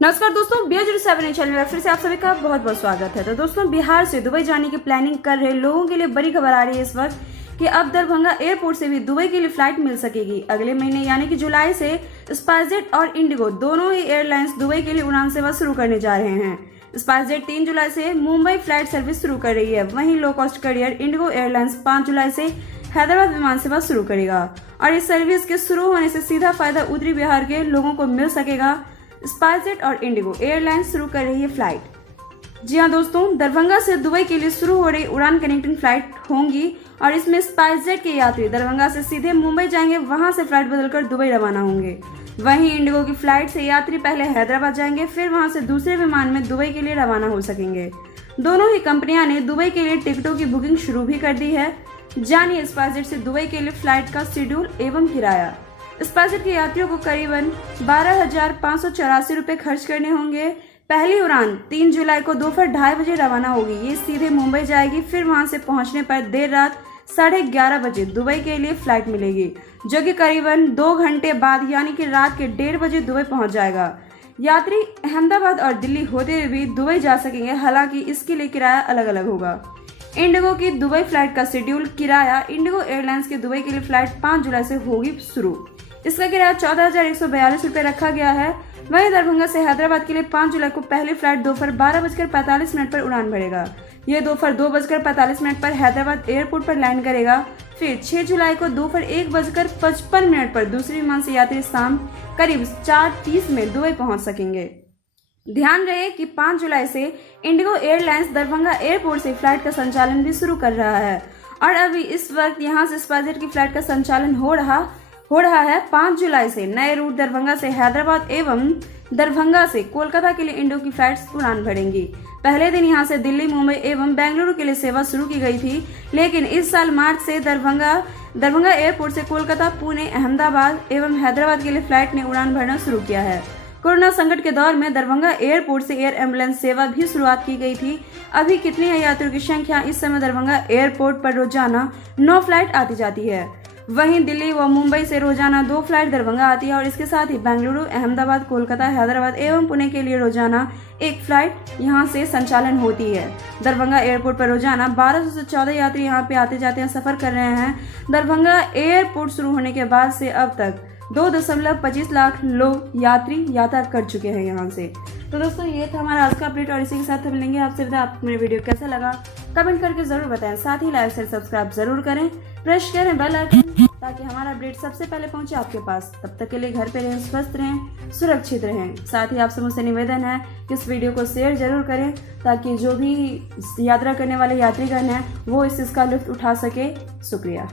नमस्कार दोस्तों, BR07 channel में फिर से आप सभी का बहुत बहुत स्वागत है। तो दोस्तों, बिहार से दुबई जाने की प्लानिंग कर रहे लोगों के लिए बड़ी खबर आ रही है इस वक्त कि अब दरभंगा एयरपोर्ट से भी दुबई के लिए फ्लाइट मिल सकेगी। अगले महीने यानी कि जुलाई से स्पाइसजेट और इंडिगो दोनों ही एयरलाइंस दुबई के लिए उड़ान सेवा शुरू करने जा रहे हैं। स्पाइसजेट 3 जुलाई से मुंबई फ्लाइट सर्विस शुरू कर रही है, वहीं low cost carrier IndiGo airlines 5 जुलाई से हैदराबाद विमान सेवा शुरू करेगा और इस सर्विस के शुरू होने से सीधा फायदा उत्तरी बिहार के लोगों को मिल सकेगा। स्पाइसजेट और इंडिगो एयरलाइंस शुरू कर रही है फ्लाइट। जी हाँ दोस्तों, दरभंगा से दुबई के लिए शुरू हो रही उड़ान कनेक्टिंग फ्लाइट होंगी और इसमें स्पाइसजेट के यात्री दरभंगा से सीधे मुंबई जाएंगे, वहां से फ्लाइट बदलकर दुबई रवाना होंगे। वहीं इंडिगो की फ्लाइट से यात्री पहले हैदराबाद जाएंगे, फिर वहां से दूसरे विमान में दुबई के लिए रवाना हो सकेंगे। दोनों ही कंपनियां ने दुबई के लिए टिकटों की बुकिंग शुरू भी कर दी है। जानिए स्पाइसजेट से दुबई के लिए फ्लाइट का शेड्यूल एवं किराया। स्पाइसजेट के यात्रियों को करीबन 12,584 रुपए खर्च करने होंगे। पहली उड़ान 3 जुलाई को दोपहर 2:30 बजे रवाना होगी। ये सीधे मुंबई जाएगी, फिर वहां से पहुंचने पर देर रात 11:30 बजे दुबई के लिए फ्लाइट मिलेगी, जो कि करीबन 2 घंटे बाद यानी कि रात के 1:30 बजे दुबई पहुंच जाएगा। यात्री अहमदाबाद और दिल्ली होते हुए भी दुबई जा सकेंगे, हालांकि इसके लिए किराया अलग अलग होगा। इंडिगो की दुबई फ्लाइट का शेड्यूल किराया। इंडिगो एयरलाइंस की दुबई के लिए फ्लाइट 5 जुलाई से होगी शुरू। इसका किराया 14,142 रुपये रखा गया है। वहीं दरभंगा से हैदराबाद के लिए 5 जुलाई को पहली फ्लाइट दोपहर 12:45 पर उड़ान भरेगा। यह दोपहर 2:45 पर हैदराबाद एयरपोर्ट पर लैंड करेगा। फिर 6 जुलाई को दोपहर 1:55 पर दूसरी विमान से यात्री शाम करीब 4:30 में दुबई पहुंच सकेंगे। ध्यान रहे कि 5 जुलाई से इंडिगो एयरलाइंस दरभंगा एयरपोर्ट से फ्लाइट का संचालन भी शुरू कर रहा है और अभी इस वक्त यहां से स्पाइसजेट की फ्लाइट का संचालन हो रहा है। 5 जुलाई से नए रूट दरभंगा से हैदराबाद एवं दरभंगा से कोलकाता के लिए इंडिगो की फ्लाइट्स उड़ान भरेंगी। पहले दिन यहां से दिल्ली, मुंबई एवं बेंगलुरु के लिए सेवा शुरू की गई थी, लेकिन इस साल मार्च से दरभंगा एयरपोर्ट से कोलकाता, पुणे, अहमदाबाद एवं हैदराबाद के लिए फ्लाइट ने उड़ान भरना शुरू किया है। कोरोना संकट के दौर में दरभंगा एयरपोर्ट से एयर एम्बुलेंस सेवा भी शुरुआत की गई थी। अभी कितनी है यात्रियों की संख्या? इस समय दरभंगा एयरपोर्ट पर रोजाना 9 फ्लाइट आती जाती है। वहीं दिल्ली व मुंबई से रोजाना 2 फ्लाइट दरभंगा आती है और इसके साथ ही बेंगलुरु, अहमदाबाद, कोलकाता, हैदराबाद एवं पुणे के लिए रोजाना 1 फ्लाइट यहां से संचालन होती है। दरभंगा एयरपोर्ट पर रोजाना 1200 से 14 यात्री यहां पे आते जाते हैं, सफर कर रहे हैं। दरभंगा एयरपोर्ट शुरू होने के बाद से अब तक 2.25 लाख लोग यात्री यात्रा कर चुके हैं यहाँ से। तो दोस्तों, ये था हमारा आज का अपडेट और इसी के साथ हम मिलेंगे आपसे। आपको मेरा वीडियो कैसा लगा कमेंट करके जरूर बताएं। साथ ही लाइक शेयर सब्सक्राइब जरूर करें, प्रेस करें बेल आइकन ताकि हमारा अपडेट सबसे पहले पहुंचे आपके पास। तब तक के लिए घर पे रहें, स्वस्थ रहें, सुरक्षित रहें। साथ ही आपसे मुझसे निवेदन है कि इस वीडियो को शेयर जरूर करें ताकि जो भी यात्रा करने वाले यात्रीगण हैं वो इस चीज का लुत्फ उठा सके। शुक्रिया।